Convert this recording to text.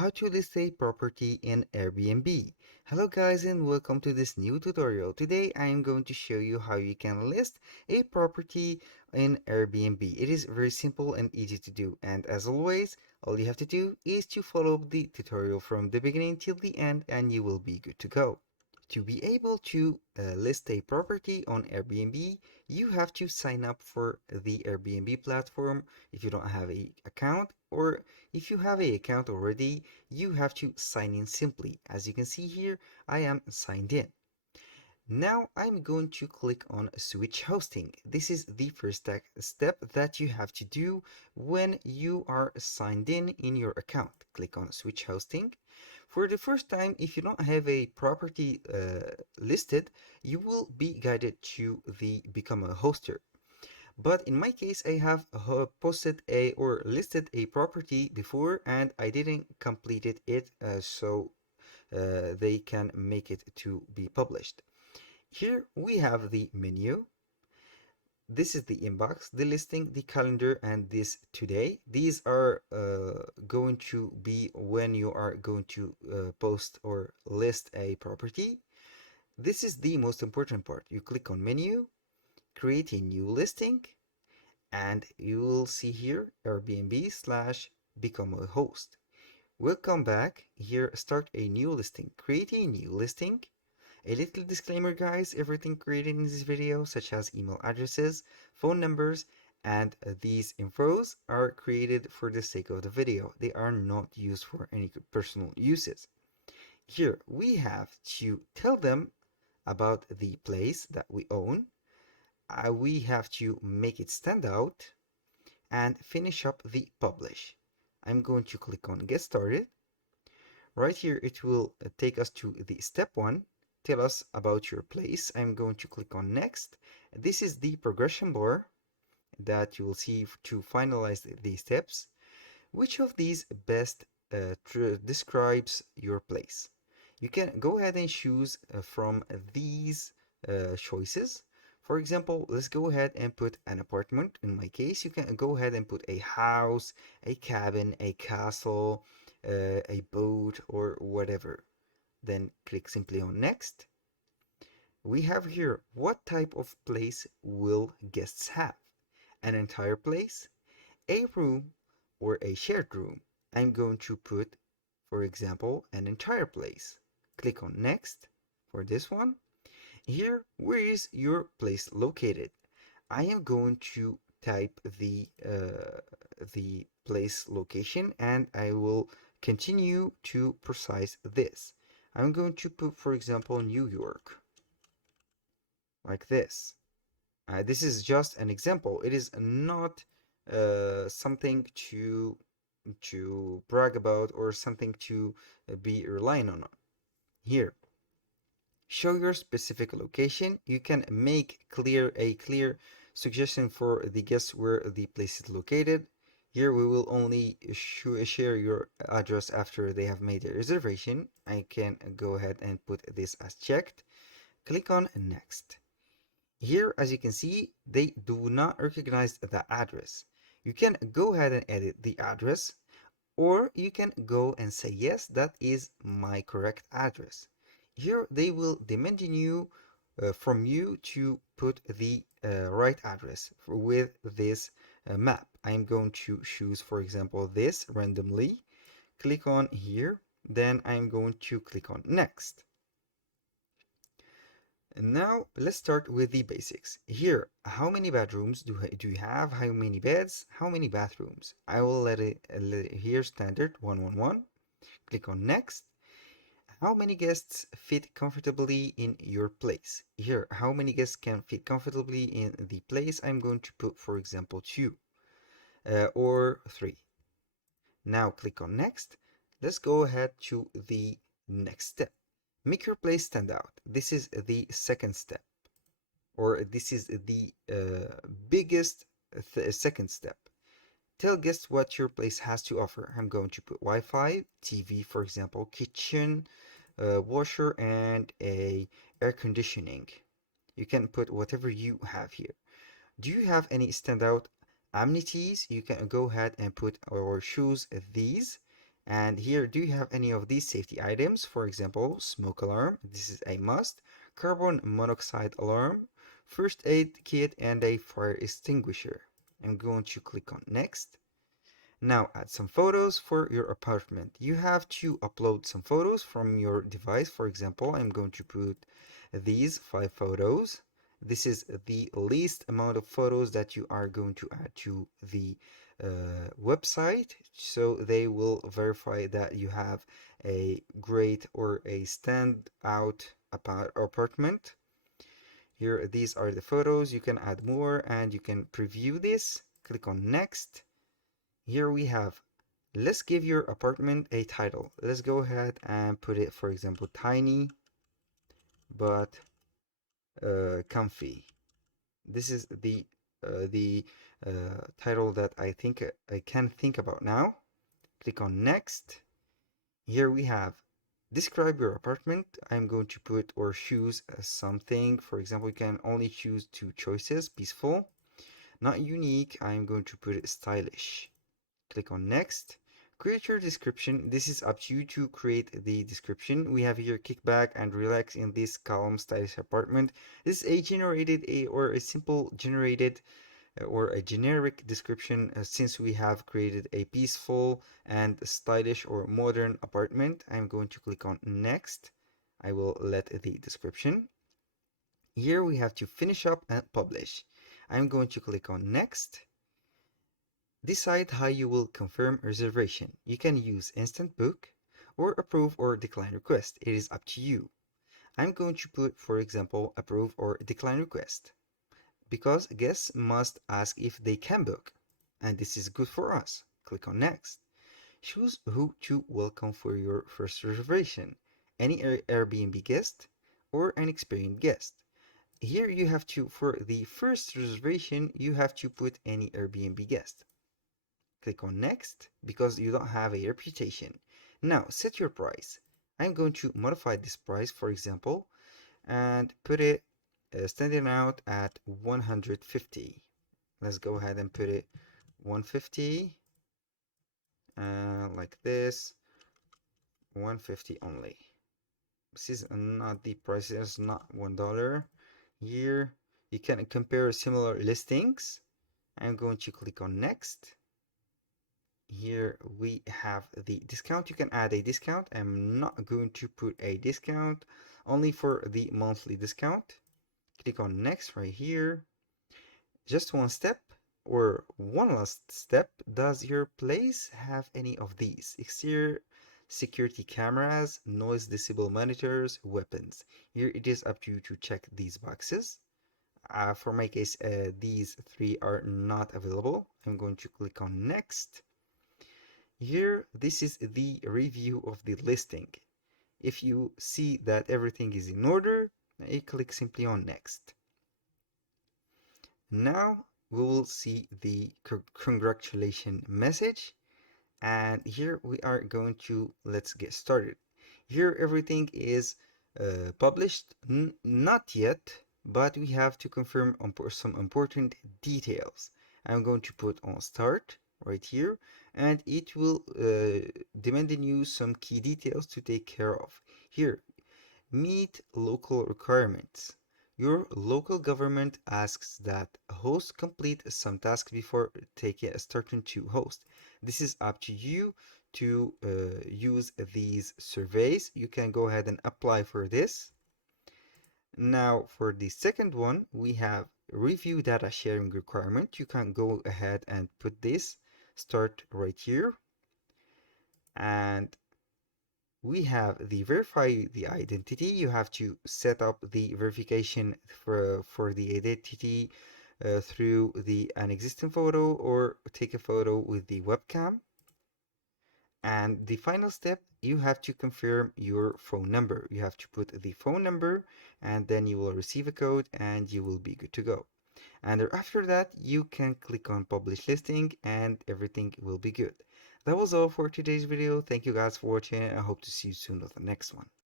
How to list a property in Airbnb. Hello guys and welcome to this new tutorial. Today I am going to show you how you can list a property in Airbnb. It is very simple and easy to do, and as always all you have to do is to follow the tutorial from the beginning till the end and you will be good to go. To be able to list a property on Airbnb, you have to sign up for the Airbnb platform if you don't have an account, or if you have an account already, you have to sign in simply. As you can see here, I am signed in. Now I'm going to click on switch hosting. This is the first step that you have to do when you are signed in your account. Click on switch hosting. For the first time, if you don't have a property listed, you will be guided to the become a hoster. But in my case, I have posted a or listed a property before and I didn't completed it, so they can make it to be published. Here we have the menu. This is the inbox, the listing, the calendar, and this today. These are going to be when you are going to post or list a property. This is the most important part. You click on menu, create a new listing, and you will see here Airbnb slash become a host. We'll come back here, start a new listing, create a new listing. A little disclaimer guys, everything created in this video such as email addresses, phone numbers, and these infos are created for the sake of the video. They are not used for any personal uses. Here we have to tell them about the place that we own. We have to make it stand out and finish up the publish. I'm going to click on get started. Right here it will take us to the step 1. Tell us about your place. I'm going to click on next. This is the progression bar that you will see to finalize the steps. Which of these best describes your place? You can go ahead and choose from these choices. For example, let's go ahead and put an apartment. In my case, you can go ahead and put a house, a cabin, a castle, a boat, or whatever. Then click simply on next. We have here what type of place will guests have? An entire place, a room, or a shared room. I'm going to put, for example, an entire place. Click on next for this one. Here, where is your place located? I am going to type the place location and I will continue to precise this. I'm going to put, for example, New York, like this. This is just an example. It is not something to brag about or something to be relying on. Here, show your specific location. You can make a clear suggestion for the guests where the place is located. Here we will only share your address after they have made a reservation. I can go ahead and put this as checked. Click on next. Here, as you can see, they do not recognize the address. You can go ahead and edit the address, or you can go and say, yes, that is my correct address. Here, they will demand you from you to put the right address with this map. I'm going to choose, for example, this randomly. Click on here, then I'm going to click on next. And now let's start with the basics. Here, how many bedrooms do you have? How many beds? How many bathrooms? I will let it here standard 111. Click on next. How many guests fit comfortably in your place? Here, how many guests can fit comfortably in the place? I'm going to put, for example, 2 or 3. Now click on next. Let's go ahead to the next step. Make your place stand out. This is the second step, or this is the biggest second step. Tell guests what your place has to offer. I'm going to put Wi-Fi, TV, for example, kitchen, washer, and a air conditioning. You can put whatever you have here. Do you have any standout amenities? You can go ahead and put or choose these, And here, do you have any of these safety items? For example, smoke alarm, this is a must, carbon monoxide alarm, first aid kit, and a fire extinguisher. I'm going to click on next. Now add some photos for your apartment. You have to upload some photos from your device. For example, I'm going to put these 5 photos. This is the least amount of photos that you are going to add to the website, so they will verify that you have a great or a standout apartment. Here, these are the photos. You can add more and you can preview this. Click on next. Here we have, let's give your apartment a title. Let's go ahead and put it, for example, tiny but comfy. This is the title that I think I can think about now. Click on next. Here we have, describe your apartment. I'm going to put or choose something. For example, you can only choose 2 choices: peaceful, not unique. I'm going to put it stylish. Click on next. Create your description. This is up to you to create the description. We have here kick back and relax in this calm stylish apartment. This is a generated or a simple generated or a generic description, since we have created a peaceful and stylish or modern apartment. I'm going to click on next. I will let the description. Here we have to finish up and publish. I'm going to click on next. Decide how you will confirm reservation. You can use instant book or approve or decline request. It is up to you. I'm going to put, for example, approve or decline request, because guests must ask if they can book, and this is good for us. Click on next. Choose who to welcome for your first reservation, any Airbnb guest or an experienced guest. Here you have to, for the first reservation, you have to put any Airbnb guest. Click on next because you don't have a reputation. Now set your price. I'm going to modify this price, for example, and put it standing out at 150. Let's go ahead and put it 150, like this, 150 only. This is not the price, it's not $1. Here you can compare similar listings. I'm going to click on next. Here we have the discount. You can add a discount. I'm not going to put a discount, only for the monthly discount. Click on next right here. Just one step or one last step. Does your place have any of these? Exterior security cameras, noise decibel monitors, weapons. Here it is up to you to check these boxes. For my case, these 3 are not available. I'm going to click on next. Here, this is the review of the listing. If you see that everything is in order, you click simply on next. Now we will see the congratulation message, and here we are going to, let's get started. Here everything is published, not yet, but we have to confirm on some important details. I'm going to put on start right here, and it will demand in you some key details to take care of. Here, meet local requirements. Your local government asks that a host complete some task before starting to host. This is up to you to use these surveys. You can go ahead and apply for this. Now for the second one, we have review data sharing requirement. You can go ahead and put this, start right here. And we have the verify the identity. You have to set up the verification for the identity through an existing photo or take a photo with the webcam. And the final step, you have to confirm your phone number. You have to put the phone number, and then you will receive a code and you will be good to go. And after that, you can click on publish listing and everything will be good. That was all for today's video. Thank you guys for watching. I hope to see you soon with the next one.